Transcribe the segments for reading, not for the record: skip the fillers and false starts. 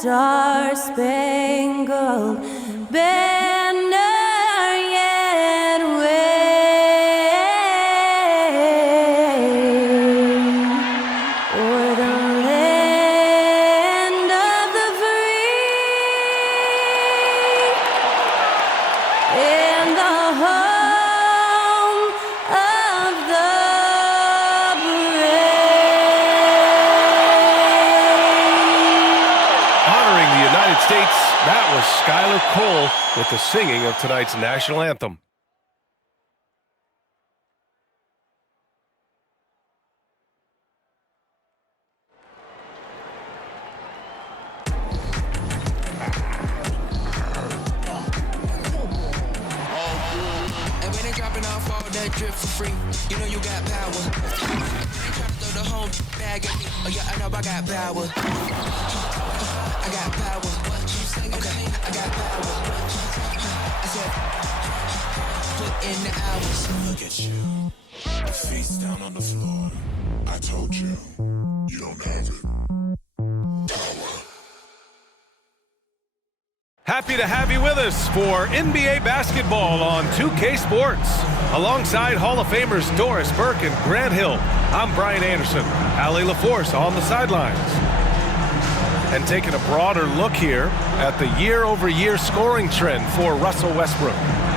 star-spangled banner yet wave o'er the land of the free and the home of the States, that was Skylar Cole with the singing of tonight's national anthem. And when they dropping off all that drip for free, you know you got power. They try to throw the home bag at me. Oh yeah, I know I got power. I got power. Okay, I got power. I said, put in the hours. Look at you, face down on the floor. I told you, you don't have it. Power. Happy to have you with us for NBA basketball on 2K Sports. Alongside Hall of Famers Doris Burke and Grant Hill, I'm Brian Anderson. Allie LaForce on the sidelines. And taking a broader look here at the year-over-year scoring trend for Russell Westbrook.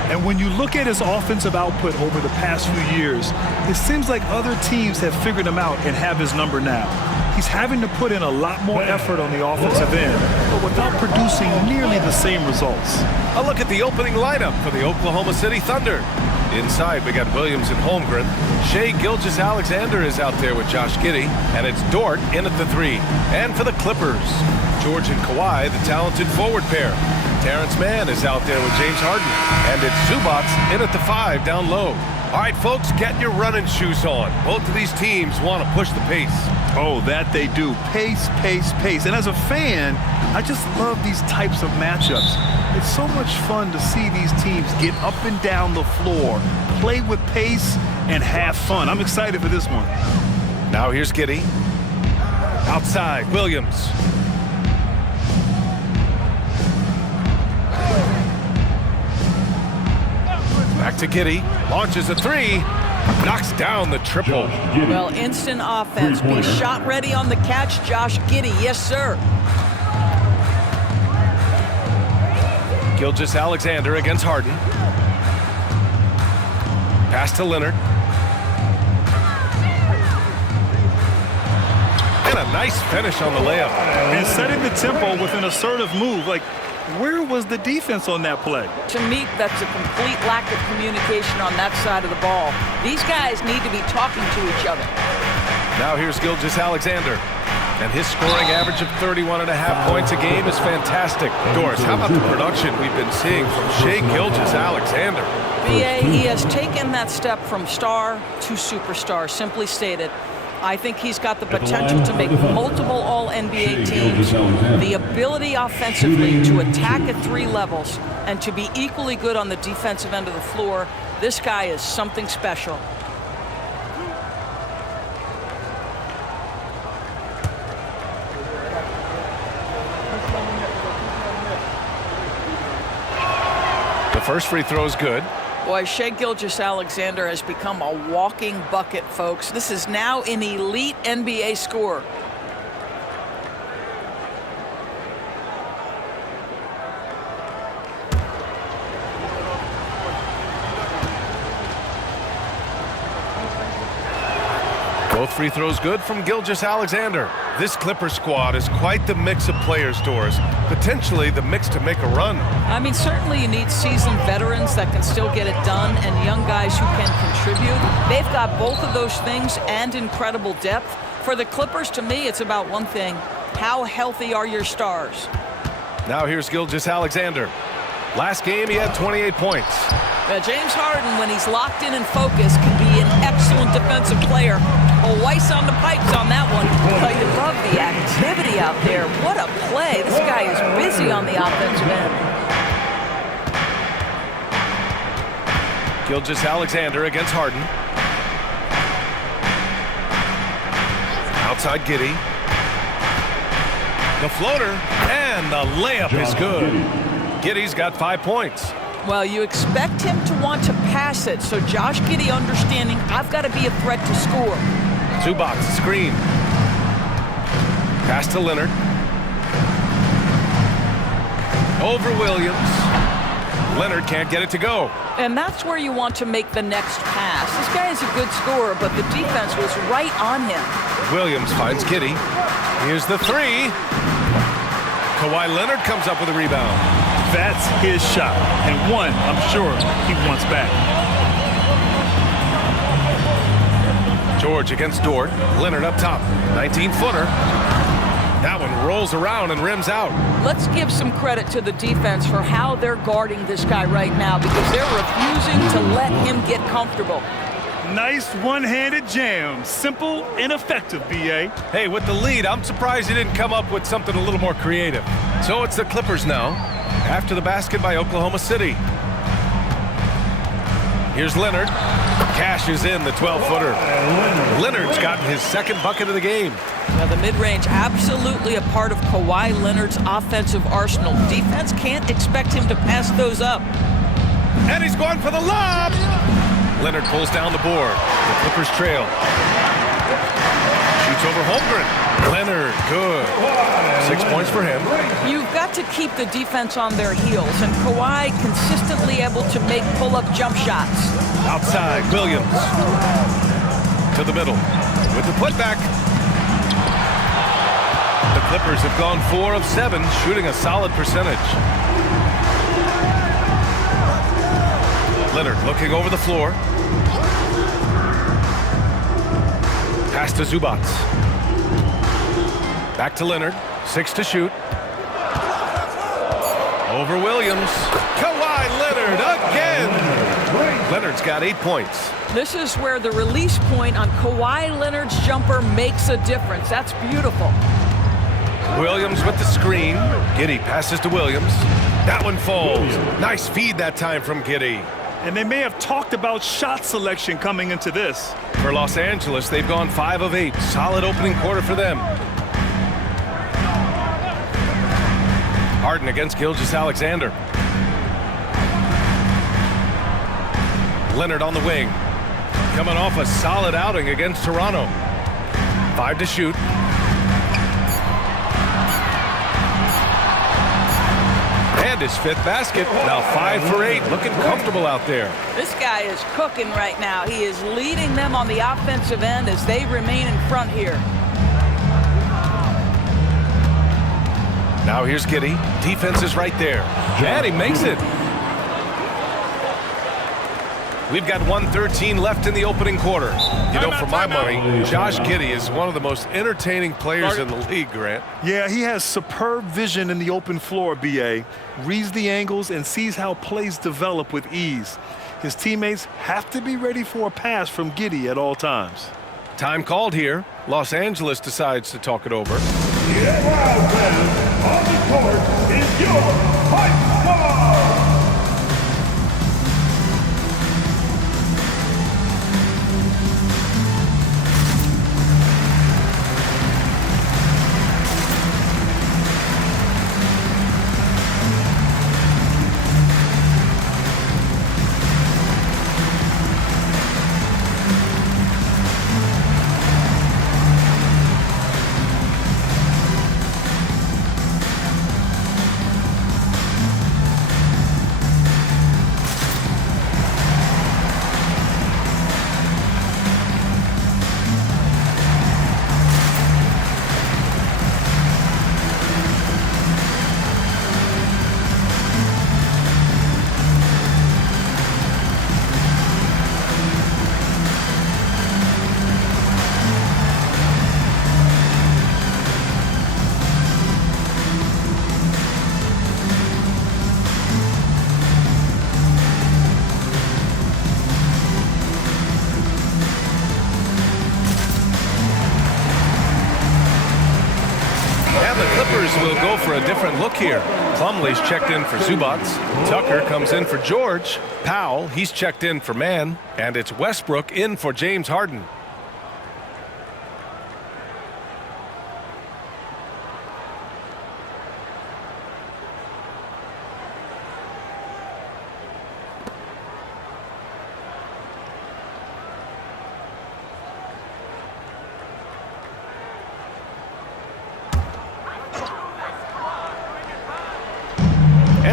And when you look at his offensive output over the past few years, it seems like other teams have figured him out and have his number now. He's having to put in a lot more effort on the offensive end, but without producing nearly the same results. A look at the opening lineup for the Oklahoma City Thunder. Inside, we got Williams and Holmgren. Shai Gilgeous-Alexander is out there with Josh Giddey, and it's Dort in at the 3. And for the Clippers, George and Kawhi, the talented forward pair. Terrence Mann is out there with James Harden, and it's Zubac in at the 5 down low. All right, folks, get your running shoes on. Both of these teams want to push the pace. Oh, that they do. Pace, pace, pace. And as a fan, I just love these types of matchups. It's so much fun to see these teams get up and down the floor, play with pace, and have fun. I'm excited for this one. Now here's Giddey. Outside, Williams. Back to Giddey. Launches a 3. Knocks down the triple. Well, instant offense. Be shot ready on the catch, Josh Giddey. Yes, sir. Gilgeous-Alexander against Harden. Pass to Leonard. And a nice finish on the layup. And setting the tempo with an assertive move. Like, where was the defense on that play? To me, that's a complete lack of communication on that side of the ball. These guys need to be talking to each other. Now here's Gilgeous-Alexander. And his scoring average of 31.5 points a game is fantastic. Doris, how about the production we've been seeing from Shai Gilgeous-Alexander? BA, he has taken that step from star to superstar, simply stated. I think he's got the potential to make multiple All-NBA teams, the ability offensively to attack at 3 levels, and to be equally good on the defensive end of the floor. This guy is something special. The first free throw is good. Boy, Shai Gilgeous-Alexander has become a walking bucket, folks. This is now an elite NBA scorer. Both free throws good from Gilgeous-Alexander. This Clipper squad is quite the mix of players, Doris. Potentially the mix to make a run. I mean, certainly you need seasoned veterans that can still get it done and young guys who can contribute. They've got both of those things and incredible depth. For the Clippers, to me, it's about one thing. How healthy are your stars? Now here's Gilgeous-Alexander. Last game, he had 28 points. James Harden, when he's locked in and focused, can be an excellent defensive player. Weiss on the pipes on that one. But you love the activity out there. What a play. This guy is busy on the offensive end. Gilgeous-Alexander against Harden. Outside Giddey. The floater, and And the layup is good. Giddey's got 5 points. Well, you expect him to want to pass it, so Josh Giddey understanding I've got to be a threat to score. Zubac screen. Pass to Leonard. Over Williams. Leonard can't get it to go. And that's where you want to make the next pass. This guy is a good scorer, but the defense was right on him. Williams finds Giddey. Here's the three. Kawhi Leonard comes up with a rebound. That's his shot, and one I'm sure he wants back. George against Dort. Leonard up top. 19-footer. That one rolls around and rims out. Let's give some credit to the defense for how they're guarding this guy right now because they're refusing to let him get comfortable. Nice one-handed jam. Simple and effective, B.A. Hey, with the lead, I'm surprised he didn't come up with something a little more creative. So it's the Clippers now, after the basket by Oklahoma City. Here's Leonard. Cashes in the 12-footer. Leonard's gotten his second bucket of the game. Now the mid-range absolutely a part of Kawhi Leonard's offensive arsenal. Defense can't expect him to pass those up. And he's going for the lob. Leonard pulls down the board. The Clippers trail. Shoots over Holmgren. Leonard, good. 6 points for him. You've got to keep the defense on their heels, and Kawhi consistently able to make pull-up jump shots. Outside, Williams. To the middle. With the putback. The Clippers have gone 4 of 7, shooting a solid percentage. Leonard looking over the floor. Pass to Zubac. Back to Leonard. 6 to shoot. Over Williams. Kawhi Leonard again. Leonard's got 8 points. This is where the release point on Kawhi Leonard's jumper makes a difference. That's beautiful. Williams with the screen. Giddey passes to Williams. That one falls. Nice feed that time from Giddey. And they may have talked about shot selection coming into this. For Los Angeles, they've gone 5 of 8. Solid opening quarter for them. Harden against Gilgeous-Alexander. Leonard on the wing. Coming off a solid outing against Toronto. 5 to shoot. And his 5th basket. Now 5 for 8. Looking comfortable out there. This guy is cooking right now. He is leading them on the offensive end as they remain in front here. Now here's Giddey. Defense is right there. And he makes it. We've got 1:13 left in the opening quarter. You know, for my money, Josh Giddey is one of the most entertaining players in the league, Grant. Yeah, he has superb vision in the open floor, B.A. Reads the angles and sees how plays develop with ease. His teammates have to be ready for a pass from Giddey at all times. Time called here. Los Angeles decides to talk it over. Get loud, man. On the court is your fight star. Will go for a different look here. Plumlee's checked in for Zubac. Tucker comes in for George. Powell, he's checked in for Mann. And it's Westbrook in for James Harden.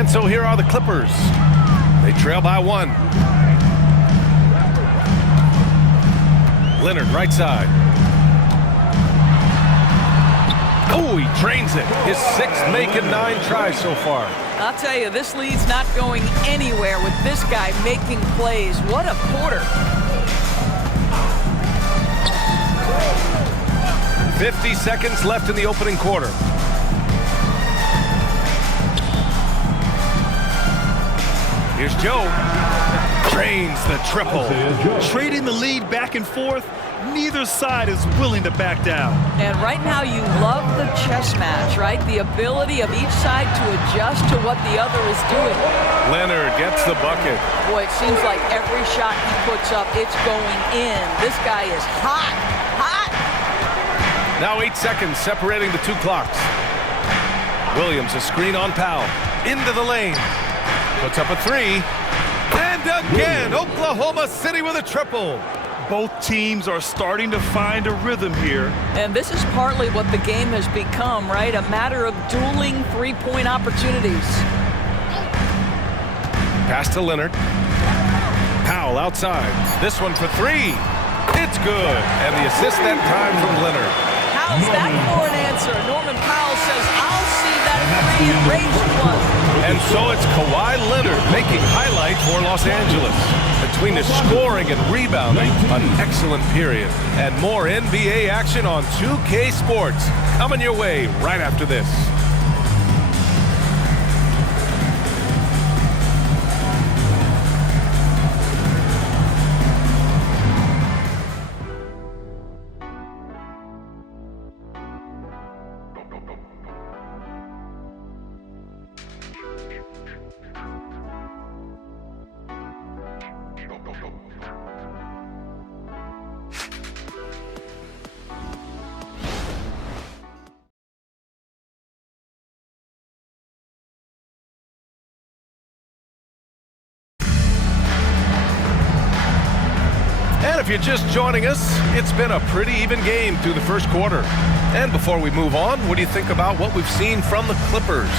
And so here are the Clippers. They trail by 1. Leonard, right side. Oh, he drains it. His 6th make in 9 tries so far. I'll tell you, this lead's not going anywhere with this guy making plays. What a quarter. 50 seconds left in the opening quarter. Here's Joe. Drains the triple. Trading the lead back and forth, neither side is willing to back down. And right now you love the chess match, right? The ability of each side to adjust to what the other is doing. Leonard gets the bucket. Boy, it seems like every shot he puts up, it's going in. This guy is hot, hot. Now 8 seconds separating the 2 clocks. Williams, a screen on Powell. Into the lane. Puts up a 3. And again, Oklahoma City with a triple. Both teams are starting to find a rhythm here. And this is partly what the game has become, right? A matter of dueling three-point opportunities. Pass to Leonard. Powell outside. This one for 3. It's good. And the assist that time from Leonard. How's that for an answer? Norman Powell says, I'll see that 3 and raise one. And so it's Kawhi Leonard making highlight for Los Angeles. Between his scoring and rebounding, an excellent period. And more NBA action on 2K Sports coming your way right after this. And if you're just joining us, it's been a pretty even game through the first quarter. And before we move on, what do you think about what we've seen from the Clippers?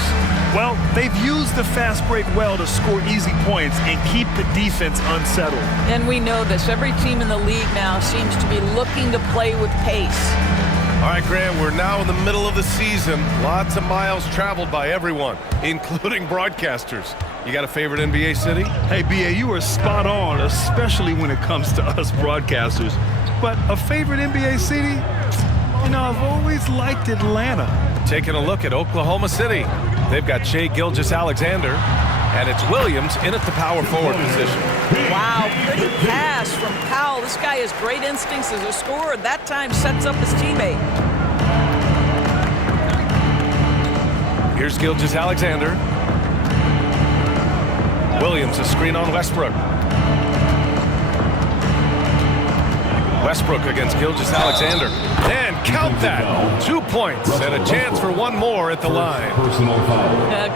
Well, they've used the fast break well to score easy points and keep the defense unsettled. And we know this. Every team in the league now seems to be looking to play with pace. All right, Grant, we're now in the middle of the season. Lots of miles traveled by everyone, including broadcasters. You got a favorite NBA city? Hey, B.A., you are spot on, especially when it comes to us broadcasters. But a favorite NBA city? You know, I've always liked Atlanta. Taking a look at Oklahoma City. They've got Shai Gilgeous-Alexander, and it's Williams in at the power forward position. Wow, pretty pass from Powell. This guy has great instincts as a scorer. That time sets up his teammate. Here's Gilgeous-Alexander. Williams, a screen on Westbrook. Westbrook against Gilgeous-Alexander. And count that. 2 points and a chance for one more at the line.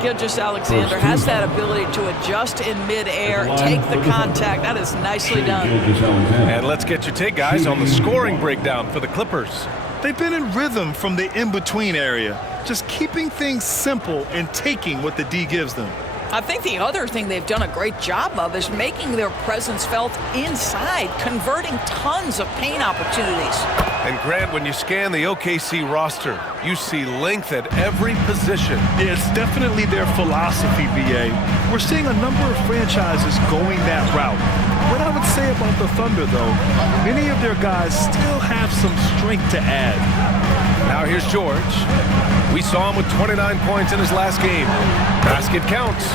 Gilgeous-Alexander has that ability to adjust in midair, take the contact. That is nicely done. And let's get your take, guys, on the scoring breakdown for the Clippers. They've been in rhythm from the in-between area, just keeping things simple and taking what the D gives them. I think the other thing they've done a great job of is making their presence felt inside, converting tons of paint opportunities. And Grant, when you scan the OKC roster, you see length at every position. Yeah, it's definitely their philosophy, BA. We're seeing a number of franchises going that route. What I would say about the Thunder, though, many of their guys still have some strength to add. Now here's George. We saw him with 29 points in his last game. Basket counts.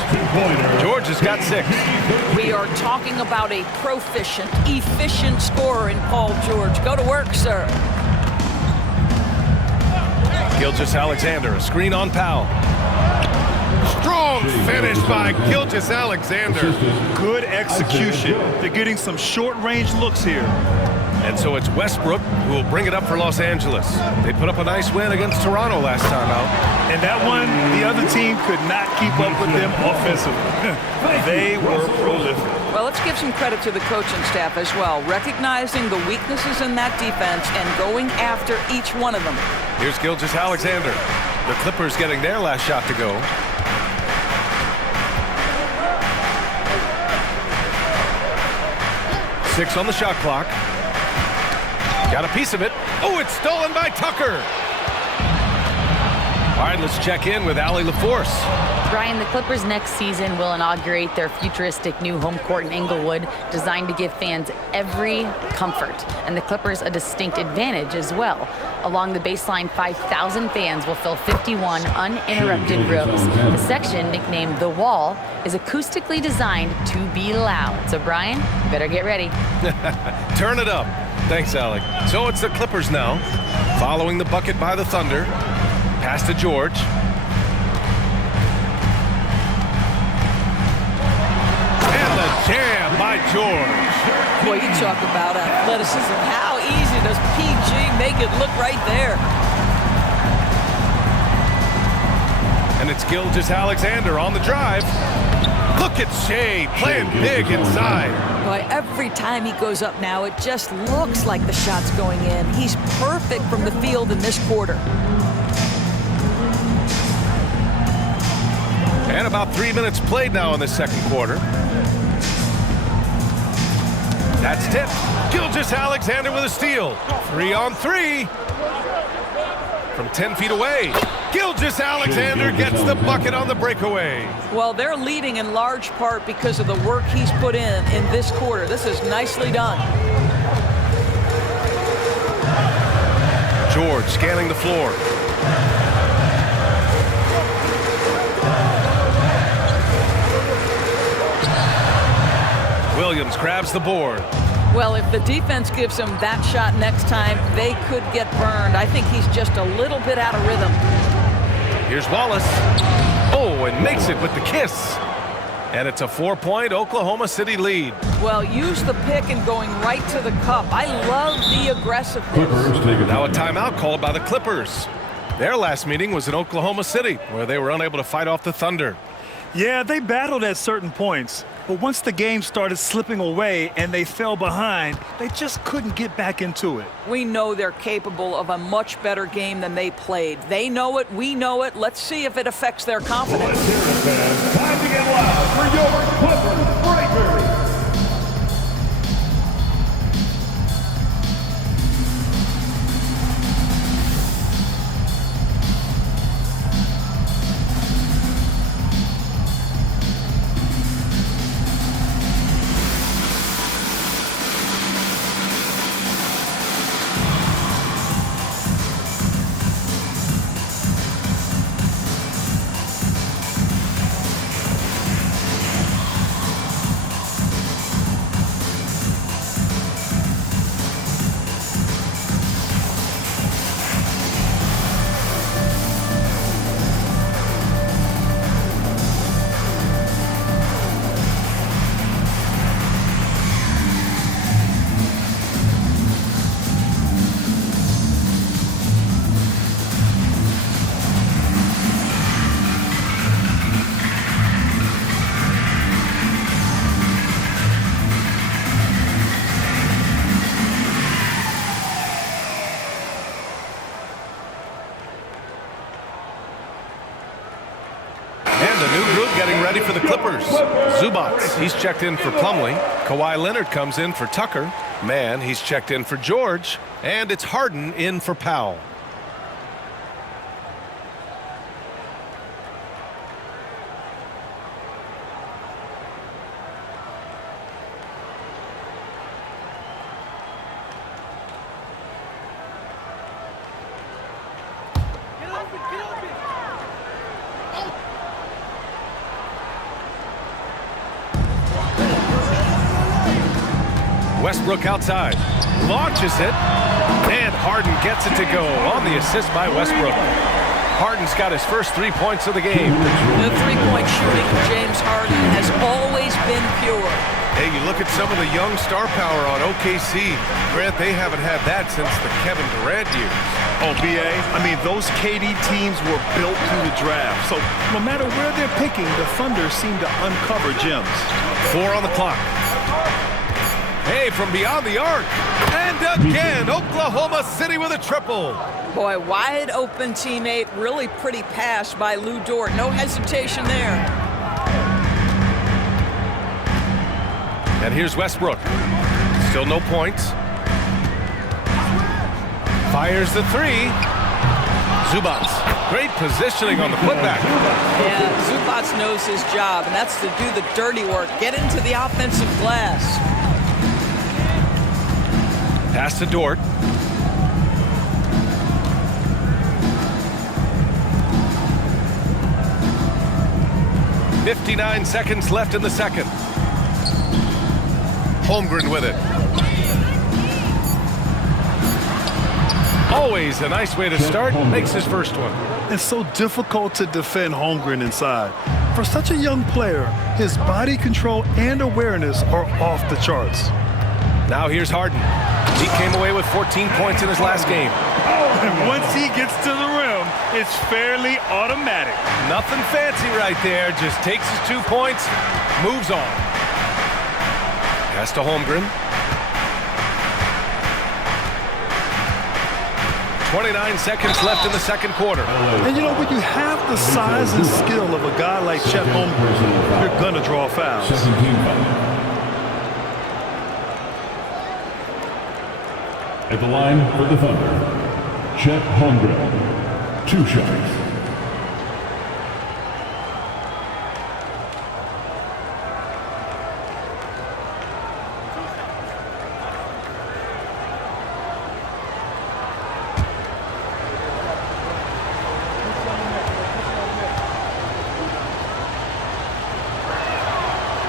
George has got 6. We are talking about a proficient, efficient scorer in Paul George. Go to work, sir. Gilgeous-Alexander, a screen on Powell. Strong finish by Gilgeous-Alexander. Good execution. They're getting some short-range looks here. And so it's Westbrook who will bring it up for Los Angeles. They put up a nice win against Toronto last time out. And that one, the other team could not keep up with them offensively. They were prolific. Well, let's give some credit to the coaching staff as well, recognizing the weaknesses in that defense and going after each one of them. Here's Gilgeous-Alexander. The Clippers getting their last shot to go. 6 on the shot clock. Got a piece of it. Oh, it's stolen by Tucker. All right, let's check in with Allie LaForce. Brian, the Clippers next season will inaugurate their futuristic new home court in Inglewood, designed to give fans every comfort, and the Clippers a distinct advantage as well. Along the baseline, 5,000 fans will fill 51 uninterrupted rows. The section, nicknamed The Wall, is acoustically designed to be loud. So, Brian, you better get ready. Turn it up. Thanks, Allie. So it's the Clippers now, following the bucket by the Thunder. Pass to George. And the jam by George. Boy, you talk about athleticism. How easy does PG make it look right there? And it's Gilgeous-Alexander on the drive. Look at Shea playing big inside. Boy, every time he goes up now, it just looks like the shot's going in. He's perfect from the field in this quarter. And about 3 minutes played now in the second quarter. That's tipped. Gilgeous-Alexander with a steal. 3 on 3. From 10 feet away. Gilgeous-Alexander gets the bucket on the breakaway. Well, they're leading in large part because of the work he's put in this quarter. This is nicely done. George scanning the floor. Williams grabs the board. Well, if the defense gives him that shot next time, they could get burned. I think he's just a little bit out of rhythm. Here's Wallace. Oh, and makes it with the kiss. And it's a 4-point Oklahoma City lead. Well, use the pick and going right to the cup. I love the aggressiveness. Now a timeout called by the Clippers. Their last meeting was in Oklahoma City, where they were unable to fight off the Thunder. Yeah, they battled at certain points, but once the game started slipping away and they fell behind, they just couldn't get back into it. We know they're capable of a much better game than they played. They know it, we know it. Let's see if it affects their confidence. Time to get loud for your Clippers Breakers. Getting ready for the Clippers. Zubats, he's checked in for Plumlee. Kawhi Leonard comes in for Tucker. Mann, he's checked in for George. And it's Harden in for Powell. Westbrook outside, launches it, and Harden gets it to go on the assist by Westbrook. Harden's got his first 3 points of the game. The three-point shooting for James Harden has always been pure. Hey, you look at some of the young star power on OKC. Grant, they haven't had that since the Kevin Durant years. Oh, B.A., I mean, those KD teams were built through the draft. So no matter where they're picking, the Thunder seem to uncover gems. 4 on the clock. Hey, from beyond the arc. And again, Oklahoma City with a triple. Boy, wide open teammate. Really pretty pass by Lou Dort. No hesitation there. And here's Westbrook. Still no points. Fires the three. Zubats, great positioning on the putback. Yeah, Zubats knows his job, and that's to do the dirty work. Get into the offensive glass. Pass to Dort. "59 seconds left in the second. Holmgren with it. Always a nice way to start. Makes his first one. It's so difficult to defend Holmgren inside. For such a young player, his body control and awareness are off the charts. Now here's Harden. He came away with 14 points in his last game. And once he gets to the rim, it's fairly automatic. Nothing fancy right there. Just takes his 2 points, moves on. Pass to Holmgren. 29 seconds left in the second quarter. And you know, when you have the size and skill of a guy like Chet Holmgren, you're going to draw fouls. At the line for the Thunder, Chet Holmgren, 2 shots.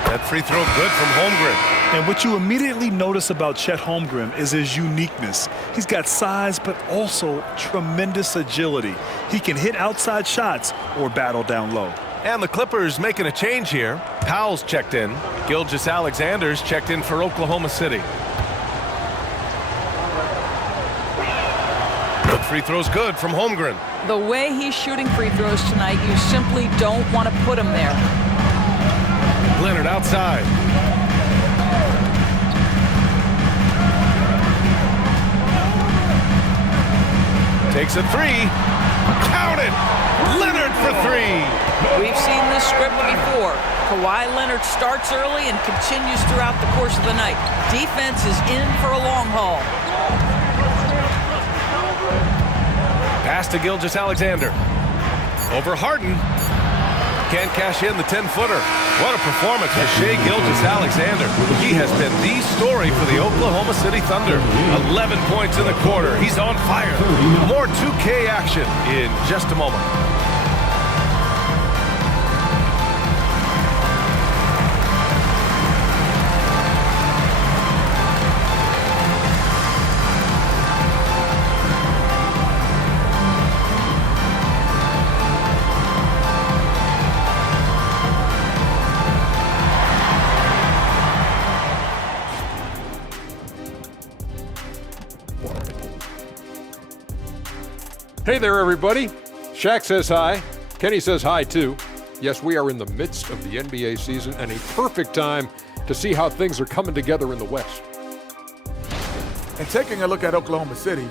That free throw good from Holmgren. And what you immediately notice about Chet Holmgren is his uniqueness. He's got size, but also tremendous agility. He can hit outside shots or battle down low. And the Clippers making a change here. Powell's checked in. Gilgeous-Alexander's checked in for Oklahoma City. The free throw's good from Holmgren. The way he's shooting free throws tonight, you simply don't want to put him there. Leonard outside. Takes a three. Count it! Leonard for three. We've seen this script before. Kawhi Leonard starts early and continues throughout the course of the night. Defense is in for a long haul. Pass to Gilgeous-Alexander. Over Harden. Can't cash in the 10-footer. What a performance for Shai Gilgeous-Alexander. He has been the story for the Oklahoma City Thunder. 11 points in the quarter. He's on fire. More 2K action in just a moment. Hey there, everybody. Shaq says hi. Kenny says hi, too. Yes, we are in the midst of the NBA season and a perfect time to see how things are coming together in the West. And taking a look at Oklahoma City,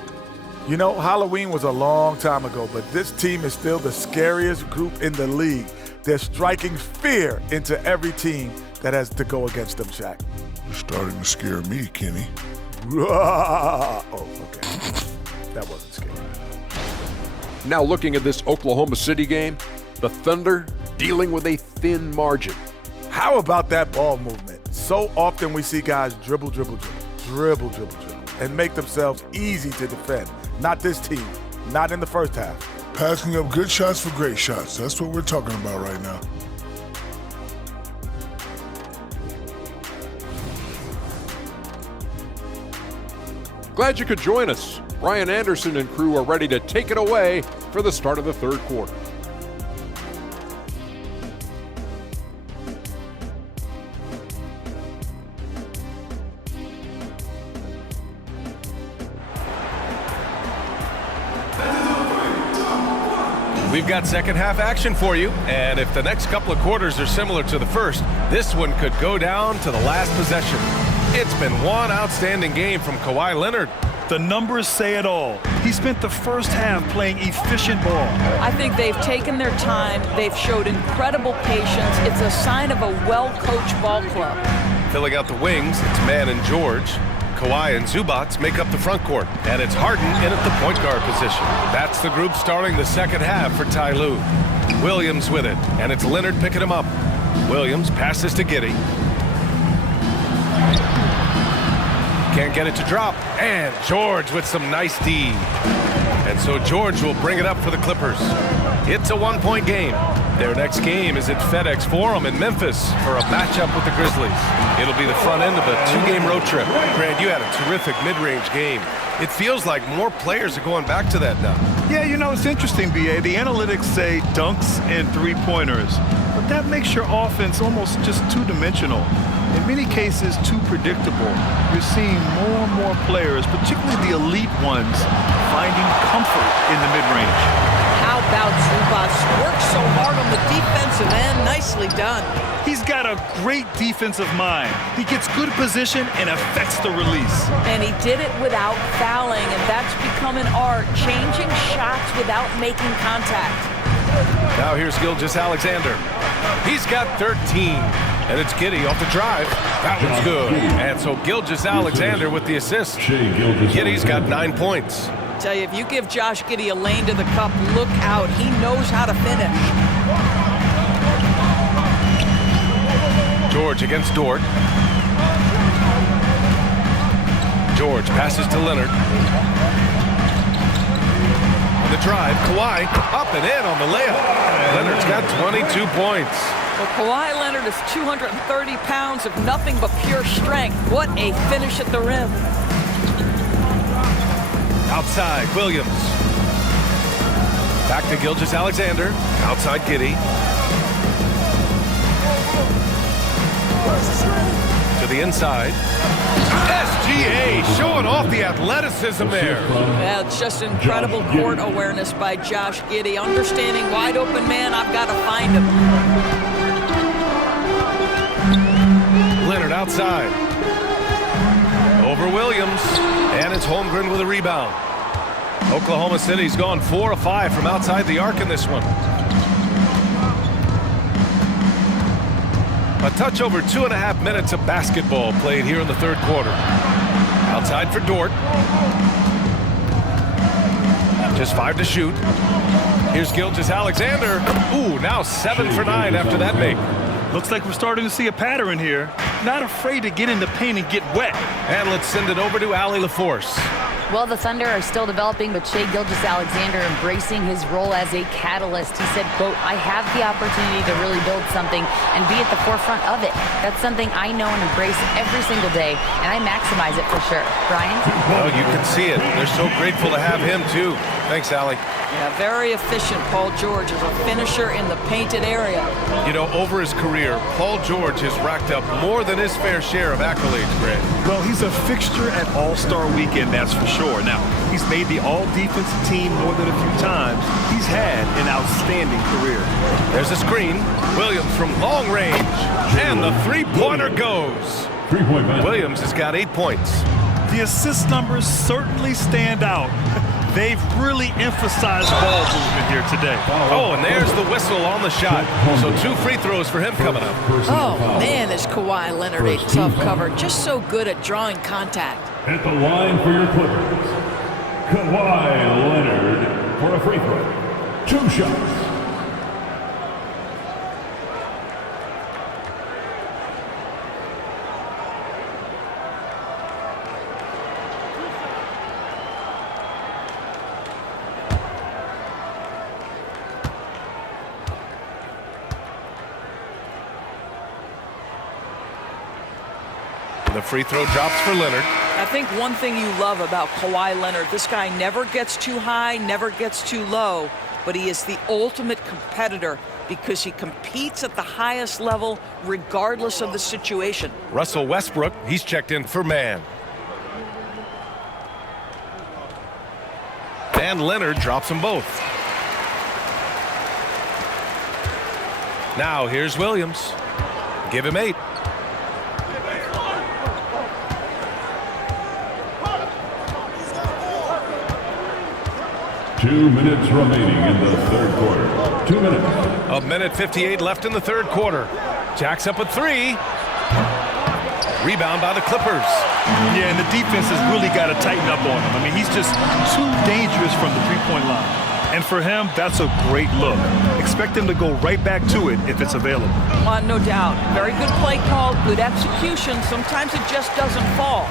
you know, Halloween was a long time ago, but this team is still the scariest group in the league. They're striking fear into every team that has to go against them, Shaq. You're starting to scare me, Kenny. Oh, okay. That wasn't scary. Now looking at this Oklahoma City game, the Thunder dealing with a thin margin. How about that ball movement? So often we see guys dribble, and make themselves easy to defend. Not this team, not in the first half. Passing up good shots for great shots. That's what we're talking about right now. Glad you could join us. Brian Anderson and crew are ready to take it away for the start of the third quarter. We've got second half action for you, and if the next couple of quarters are similar to the first, this one could go down to the last possession. It's been one outstanding game from Kawhi Leonard. The numbers say it all. He spent the first half playing efficient ball. I think they've taken their time. They've showed incredible patience. It's a sign of a well-coached ball club. Filling out the wings, it's Mann and George. Kawhi and Zubats make up the front court, and it's Harden in at the point guard position. That's the group starting the second half for Ty Lue. Williams with it, and it's Leonard picking him up. Williams passes to Giddey. Can't get it to drop, and George with some nice D. And so George will bring it up for the Clippers. It's a one-point game. Their next game is at FedEx Forum in Memphis for a matchup with the Grizzlies. It'll be the front end of a two-game road trip. Grant, you had a terrific mid-range game. It feels like more players are going back to that now. Yeah, you know, it's interesting, B.A. The analytics say dunks and three-pointers, but that makes your offense almost just two-dimensional. In many cases, too predictable. You're seeing more and more players, particularly the elite ones, finding comfort in the mid-range. How about Zubats? Works so hard on the defensive end. Nicely done. He's got a great defensive mind. He gets good position and affects the release. And he did it without fouling, and that's become an art, changing shots without making contact. Now here's Gilgeous-Alexander. He's got 13, and it's Giddey off the drive. That one's good. And so Gilgeous-Alexander with the assist. Giddey's got 9 points. Tell you, if you give Josh Giddey a lane to the cup, look out. He knows how to finish. George against Dort. George passes to Leonard. On the drive, Kawhi up and in on the layup. Leonard's got 22 points. Well, Kawhi Leonard is 230 pounds of nothing but pure strength. What a finish at the rim. Outside, Williams. Back to Gilgeous-Alexander. Outside, Giddey. To the inside. SGA showing off the athleticism there. Yeah, it's just incredible court awareness by Josh Giddey. Understanding wide open man, I've got to find him. Leonard outside. Over Williams. And it's Holmgren with a rebound. Oklahoma City's gone 4 of 5 from outside the arc in this one. A touch over 2.5 minutes of basketball played here in the third quarter. Outside for Dort. Just 5 to shoot. Here's Gilgeous-Alexander. Ooh, now 7 for 9 after that make. Looks like we're starting to see a pattern here. Not afraid to get in the paint and get wet. And let's send it over to Allie LaForce. Well, the Thunder are still developing, but Shai Gilgeous-Alexander embracing his role as a catalyst. He said, quote, I have the opportunity to really build something and be at the forefront of it. That's something I know and embrace every single day, and I maximize it for sure. Brian? Well, you can see it. They're so grateful to have him, too. Thanks, Allie. Yeah, very efficient, Paul George, as a finisher in the painted area. You know, over his career, Paul George has racked up more than his fair share of accolades, Grant. Well, he's a fixture at All-Star Weekend, that's for sure. Now, he's made the All-Defensive team more than a few times. He's had an outstanding career. There's a screen. Williams from long range. And the three-pointer goes. Williams has got 8 points. The assist numbers certainly stand out. They've really emphasized ball movement here today. Oh, and there's the whistle on the shot. So 2 free throws for him coming up. Oh, man, is Kawhi Leonard a tough cover. Just so good at drawing contact. At the line for your Clippers, Kawhi Leonard for a free throw. 2 shots. The free throw drops for Leonard. I think one thing you love about Kawhi Leonard, this guy never gets too high, never gets too low, but he is the ultimate competitor because he competes at the highest level regardless of the situation. Russell Westbrook, he's checked in for man. And Leonard drops them both. Now here's Williams. Give him 8. Two minutes remaining in the third quarter. 2 minutes. A minute 58 left in the third quarter. Jacks up a 3. Rebound by the Clippers. Yeah, and the defense has really got to tighten up on him. I mean, he's just too dangerous from the three-point line. And for him, that's a great look. Expect him to go right back to it if it's available. No doubt. Very good play call, good execution. Sometimes it just doesn't fall.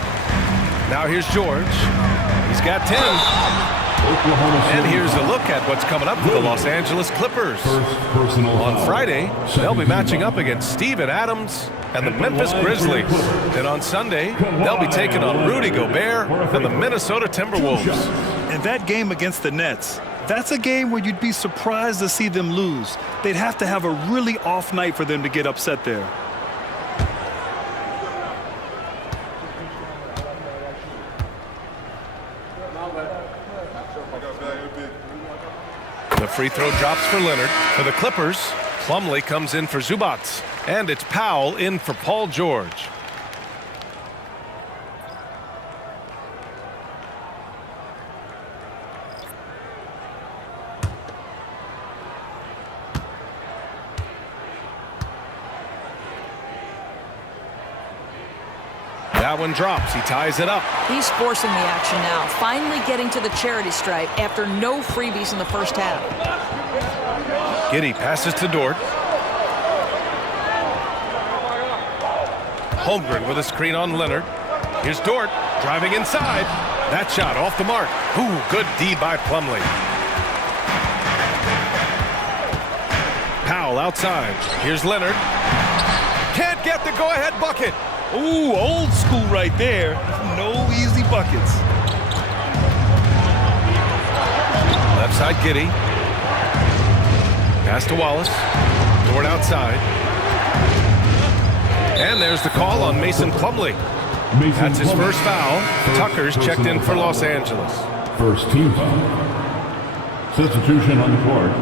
Now here's George. He's got 10. And here's a look at what's coming up for the Los Angeles Clippers. On Friday, they'll be matching up against Steven Adams and the Memphis Grizzlies. And on Sunday, they'll be taking on Rudy Gobert and the Minnesota Timberwolves. And that game against the Nets, that's a game where you'd be surprised to see them lose. They'd have to have a really off night for them to get upset there. The free throw drops for Leonard. For the Clippers, Plumlee comes in for Zubats. And it's Powell in for Paul George. That one drops. He ties it up. He's forcing the action now, finally getting to the charity stripe after no freebies in the first half. Giddey passes to Dort. Holmgren with a screen on Leonard. Here's Dort driving inside. That shot off the mark. Ooh, good D by Plumlee. Powell outside. Here's Leonard. Can't get the go-ahead bucket. Ooh, old school right there. No easy buckets. Left side, Giddey. Pass to Wallace. Dort outside. And there's the call on Mason Plumlee. That's his first foul. Tucker's checked in for Los Angeles. First team foul. Substitution on the court.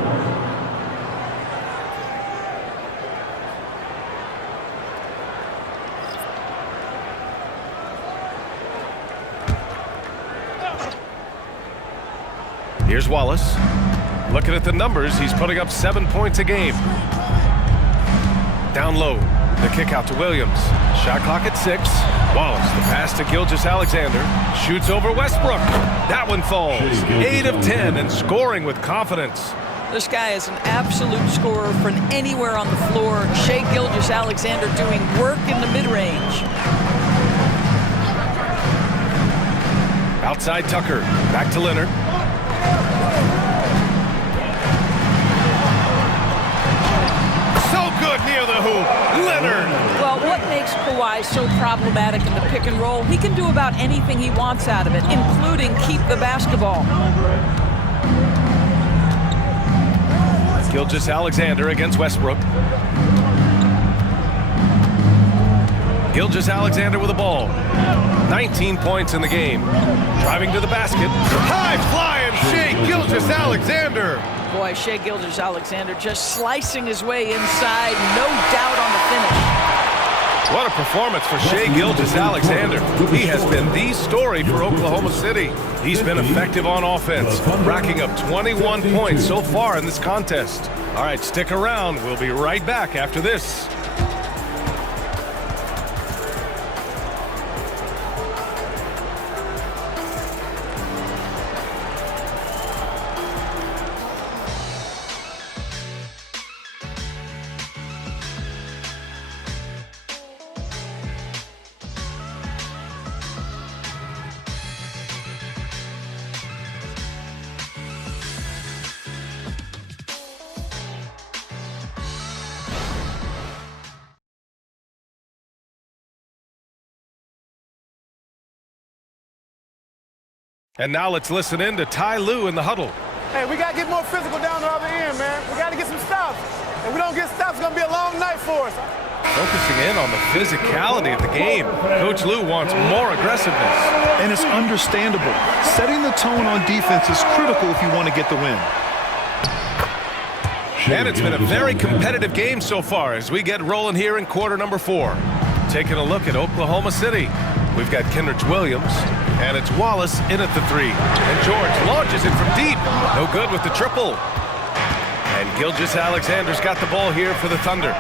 Here's Wallace. Looking at the numbers, he's putting up 7 points a game. Down low, the kick out to Williams. Shot clock at 6. Wallace, the pass to Gilgeous-Alexander. Shoots over Westbrook. That one falls. 8 of 10 and scoring with confidence. This guy is an absolute scorer from anywhere on the floor. Shai Gilgeous-Alexander doing work in the mid-range. Outside Tucker. Back to Leonard. Good near the hoop. Leonard. Well, what makes Kawhi so problematic in the pick and roll? He can do about anything he wants out of it, including keep the basketball. Gilgeous-Alexander against Westbrook. Gilgeous-Alexander with the ball. 19 points in the game. Driving to the basket. High flying Shai Gilgeous-Alexander. Boy, Shai Gilgeous-Alexander just slicing his way inside. No doubt on the finish. What a performance for Shai Gilgeous-Alexander. He has been the story for Oklahoma City. He's been effective on offense, racking up 21 points so far in this contest. All right, stick around. We'll be right back after this. And now let's listen in to Ty Lue in the huddle. Hey, we got to get more physical down the other end, man. We got to get some stops. If we don't get stops, it's going to be a long night for us. Focusing in on the physicality of the game. Coach Lue wants more aggressiveness. And it's understandable. Setting the tone on defense is critical if you want to get the win. And it's been a very competitive game so far as we get rolling here in quarter number 4. Taking a look at Oklahoma City. We've got Kenrich Williams, and it's Wallace in at the 3. And George launches it from deep. No good with the triple. And Gilgeous-Alexander's got the ball here for the Thunder.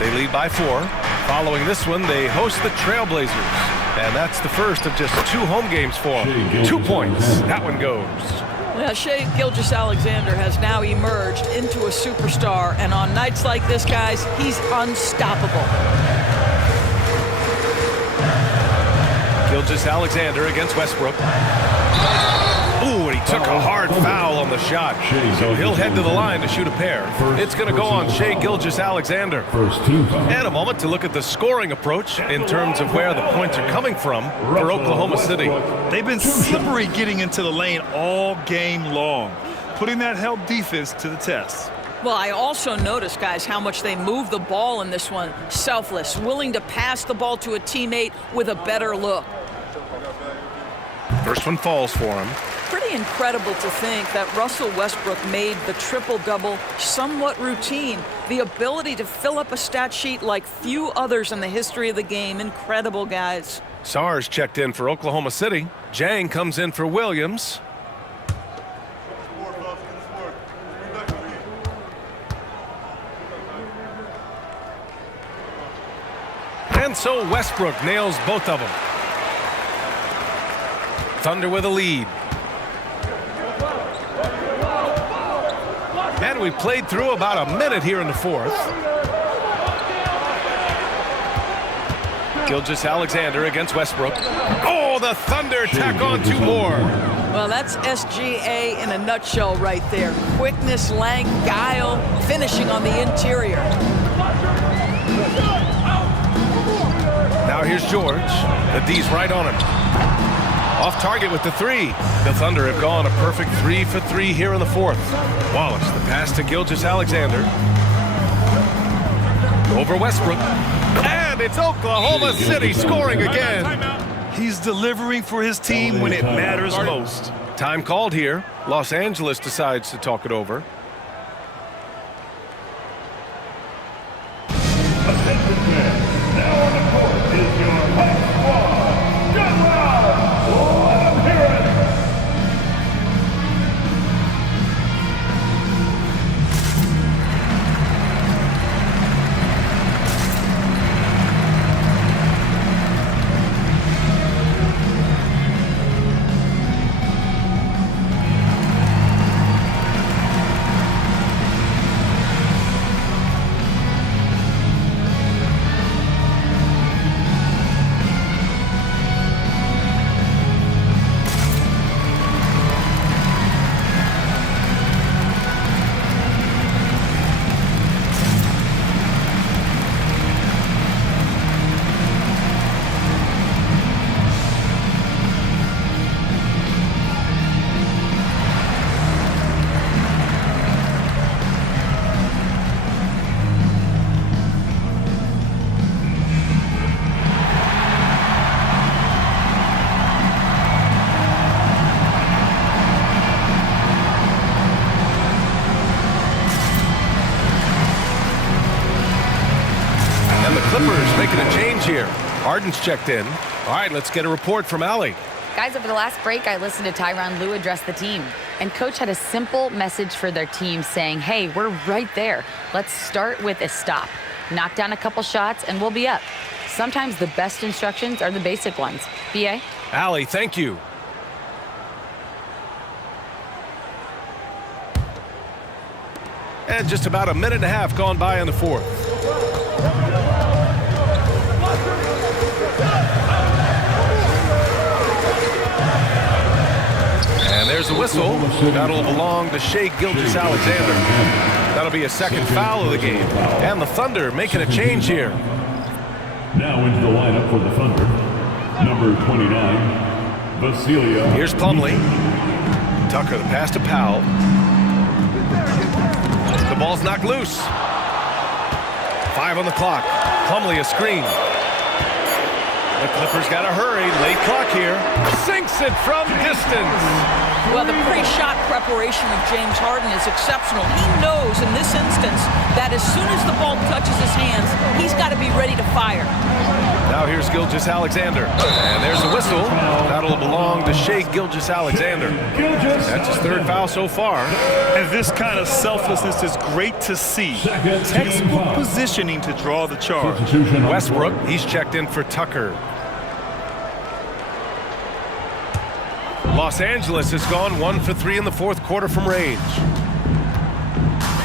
They lead by 4. Following this one, they host the Trailblazers. And that's the first of just 2 home games for them. 2 points. That one goes. Well, Shai Gilgeous-Alexander has now emerged into a superstar, and on nights like this, guys, he's unstoppable. Gilgeous-Alexander against Westbrook. Ooh, and he took a hard foul on the shot. So he'll head to the line to shoot a pair. It's going to go on Shai Gilgeous-Alexander. And a moment to look at the scoring approach in terms of where the points are coming from for Oklahoma City. They've been slippery getting into the lane all game long, putting that help defense to the test. Well, I also noticed, guys, how much they move the ball in this one. Selfless, willing to pass the ball to a teammate with a better look. First one falls for him. Pretty incredible to think that Russell Westbrook made the triple-double somewhat routine. The ability to fill up a stat sheet like few others in the history of the game. Incredible, guys. Sars checked in for Oklahoma City. Jang comes in for Williams. And so Westbrook nails both of them. Thunder with a lead. And we played through about a minute here in the fourth. Gilgeous-Alexander against Westbrook. Oh, the Thunder tack on 2 more. Well, that's SGA in a nutshell right there. Quickness, length, guile, finishing on the interior. Now here's George. The D's right on him. Off target with the 3. The Thunder have gone a perfect 3 for 3 here in the fourth. Wallace, the pass to Gilgeous-Alexander. Over Westbrook. And it's Oklahoma City scoring again. He's delivering for his team when it matters most. Time called here. Los Angeles decides to talk it over. Now on the court is your home squad. Get loud! Let them hear it! Making a change here. Harden's checked in. All right, let's get a report from Allie. Guys, over the last break, I listened to Tyronn Lue address the team. And Coach had a simple message for their team saying, hey, we're right there. Let's start with a stop. Knock down a couple shots, and we'll be up. Sometimes the best instructions are the basic ones. B.A.? Allie, thank you. And just about a minute and a half gone by in the fourth. And there's the whistle. That'll belong to Shai Gilgeous-Alexander. That'll be a second foul of the game. And the Thunder making a change here. Now into the lineup for the Thunder, number 29, Vasilia. Here's Plumlee. Tucker, the pass to Powell. The ball's knocked loose. 5 on the clock. Plumlee a screen. The Clippers got to hurry. Late clock here. Sinks it from distance. Well, the pre-shot preparation of James Harden is exceptional. He knows in this instance that as soon as the ball touches his hands, he's got to be ready to fire. Now here's Gilgeous-Alexander. And there's a whistle. That'll belong to Shai Gilgeous-Alexander. That's his third foul so far. And this kind of selflessness is great to see. Textbook positioning to draw the charge. Westbrook, he's checked in for Tucker. Los Angeles has gone 1 for 3 in the fourth quarter from range.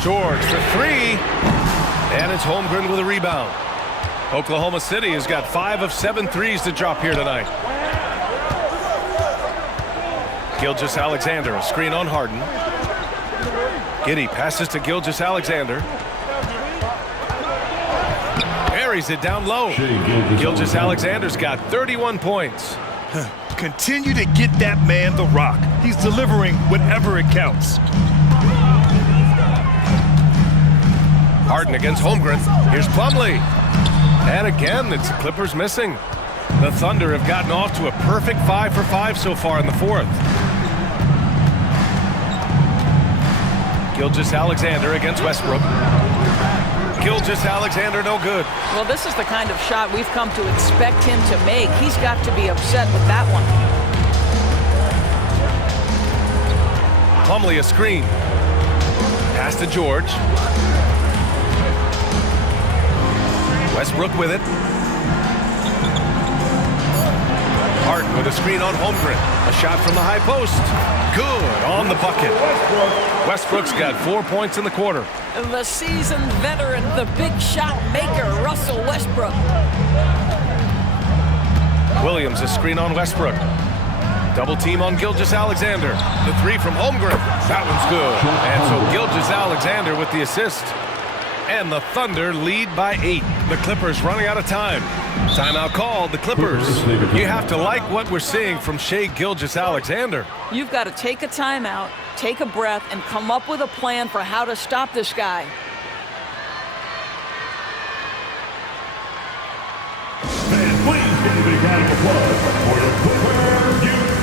George for 3. And it's Holmgren with a rebound. Oklahoma City has got 5 of 7 threes to drop here tonight. Gilgeous-Alexander, a screen on Harden. Giddey passes to Gilgeous-Alexander. Buries it down low. Gilgeous-Alexander's got 31 points. Continue to get that man the rock. He's delivering whenever it counts. Harden against Holmgren. Here's Plumlee. And again, it's the Clippers missing. The Thunder have gotten off to a perfect 5 for 5 so far in the fourth. Gilgeous-Alexander against Westbrook. Gilgeous-Alexander no good. Well, this is the kind of shot we've come to expect him to make. He's got to be upset with that one. Plumlee a screen. Pass to George. Westbrook with it. Harden with a screen on Holmgren. A shot from the high post. Good on the bucket. Westbrook's got 4 points in the quarter. The seasoned veteran, the big shot maker, Russell Westbrook. Williams a screen on Westbrook. Double team on Gilgeous-Alexander. The 3 from Holmgren. That one's good. And so Gilgeous-Alexander with the assist. And the Thunder lead by 8. The Clippers running out of time. Timeout called, the Clippers. You have to like what we're seeing from Shai Gilgeous-Alexander. You've got to take a timeout, take a breath, and come up with a plan for how to stop this guy. And please give a big round of applause for the Clipper USC.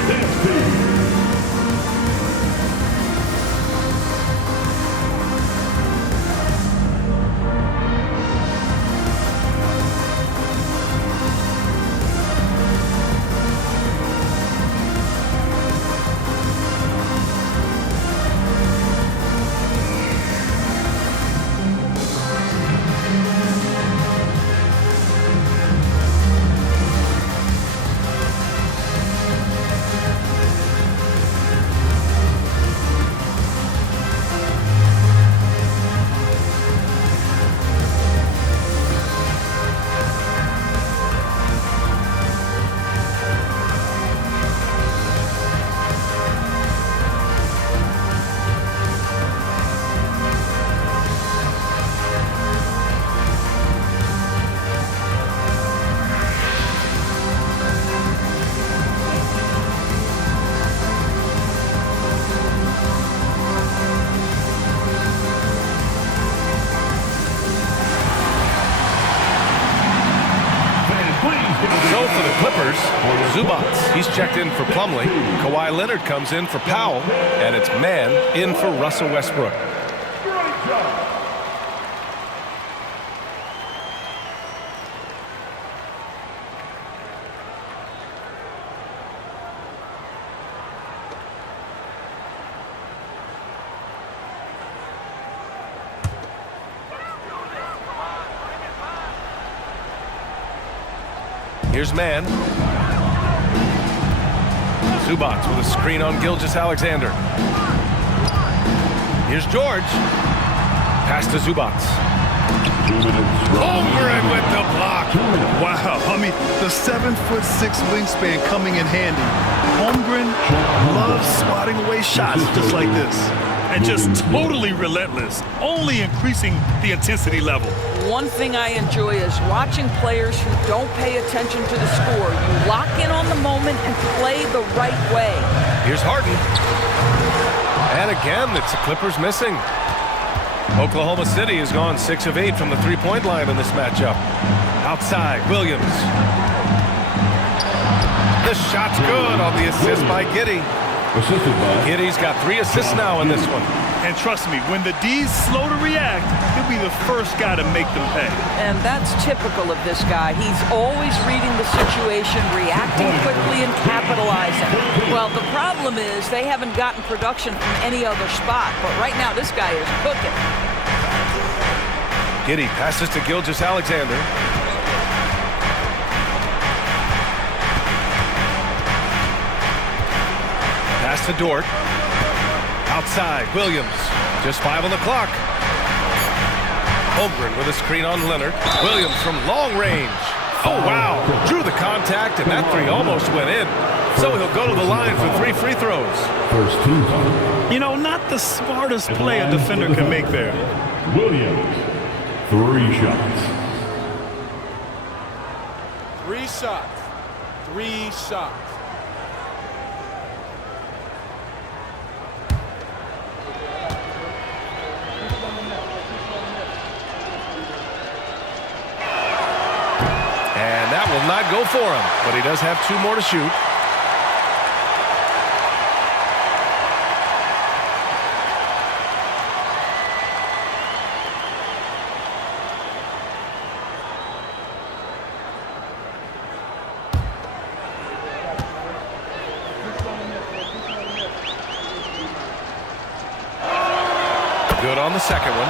So for the Clippers, Zubats, he's checked in for Plumlee. Kawhi Leonard comes in for Powell. And it's man in for Russell Westbrook. Great job. Here's man. Zubats with a screen on Gilgeous-Alexander. Here's George. Pass to Zubats. Holmgren with the block. Wow, I mean, the 7'6" wingspan coming in handy. Holmgren loves swatting away shots just like this. And just totally relentless, only increasing the intensity level. One thing I enjoy is watching players who don't pay attention to the score. You lock in on the moment and play the right way. Here's Harden. And again, it's the Clippers missing. Oklahoma City has gone 6 of 8 from the three-point line in this matchup. Outside, Williams. The shot's good on the assist by Giddey. Giddey's got 3 assists now in this one. And trust me, when the D's slow to react, he'll be the first guy to make them pay. And that's typical of this guy. He's always reading the situation, reacting quickly, and capitalizing. Well, the problem is they haven't gotten production from any other spot, but right now this guy is cooking. Giddey passes to Gilgeous-Alexander. Pass to Dort. Outside, Williams. Just 5 on the clock. Holmgren with a screen on Leonard. Williams from long range. Oh, wow. Drew the contact, and that 3 almost went in. So he'll go to the line for 3 free throws. First team foul. You know, not the smartest play a defender can make there. Williams, 3 shots. 3 shots. 3 shots. And that will not go for him, but he does have 2 more to shoot. Good on the second one.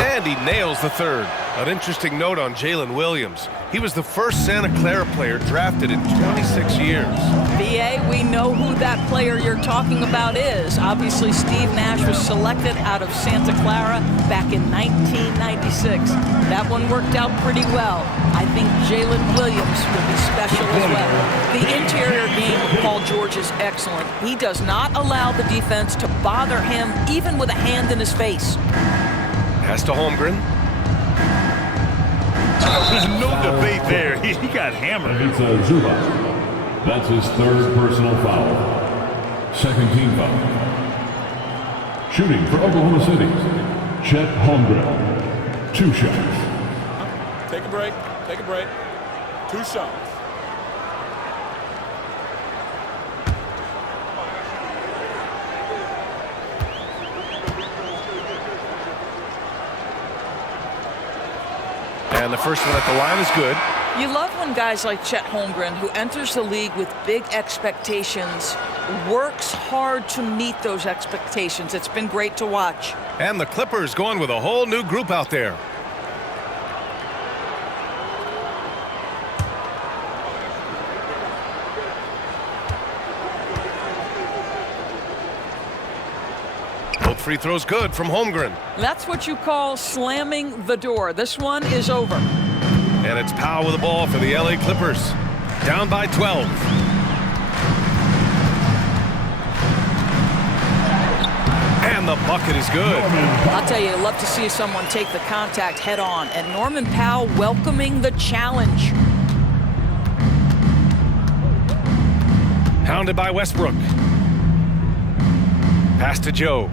And he nails the third. An interesting note on Jalen Williams. He was the first Santa Clara player drafted in 26 years. BA, we know who that player you're talking about is. Obviously, Steve Nash was selected out of Santa Clara back in 1996. That one worked out pretty well. I think Jalen Williams will be special as well. The interior game of Paul George is excellent. He does not allow the defense to bother him, even with a hand in his face. Pass to Holmgren. No debate there. He got hammered. It's Zubac. That's his 3rd personal foul. 2nd team foul. Shooting for Oklahoma City, Chet Holmgren. 2 shots. Take a break. Take a break. 2 shots. And the first one at the line is good. You love when guys like Chet Holmgren, who enters the league with big expectations, works hard to meet those expectations. It's been great to watch. And the Clippers going with a whole new group out there. Both free throws good from Holmgren. That's what you call slamming the door. This one is over. And it's Powell with the ball for the LA Clippers. Down by 12. And the bucket is good. I'll tell you, I'd love to see someone take the contact head on. And Norman Powell welcoming the challenge. Hounded by Westbrook. Pass to Joe.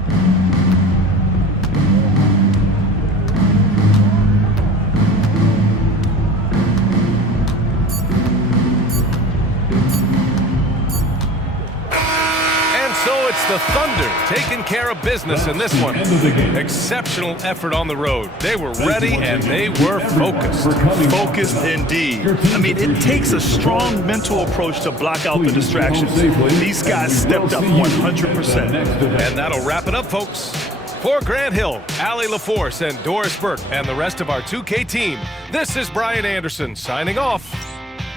So it's the Thunder taking care of business in this one. Exceptional effort on the road. They were ready and they were focused. Focused indeed. I mean, it takes a strong mental approach to block out the distractions. These guys stepped up 100%. And that'll wrap it up, folks. For Grant Hill, Allie LaForce, and Doris Burke, and the rest of our 2K team, this is Brian Anderson signing off.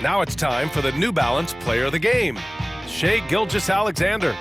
Now it's time for the New Balance Player of the Game, Shai Gilgeous-Alexander.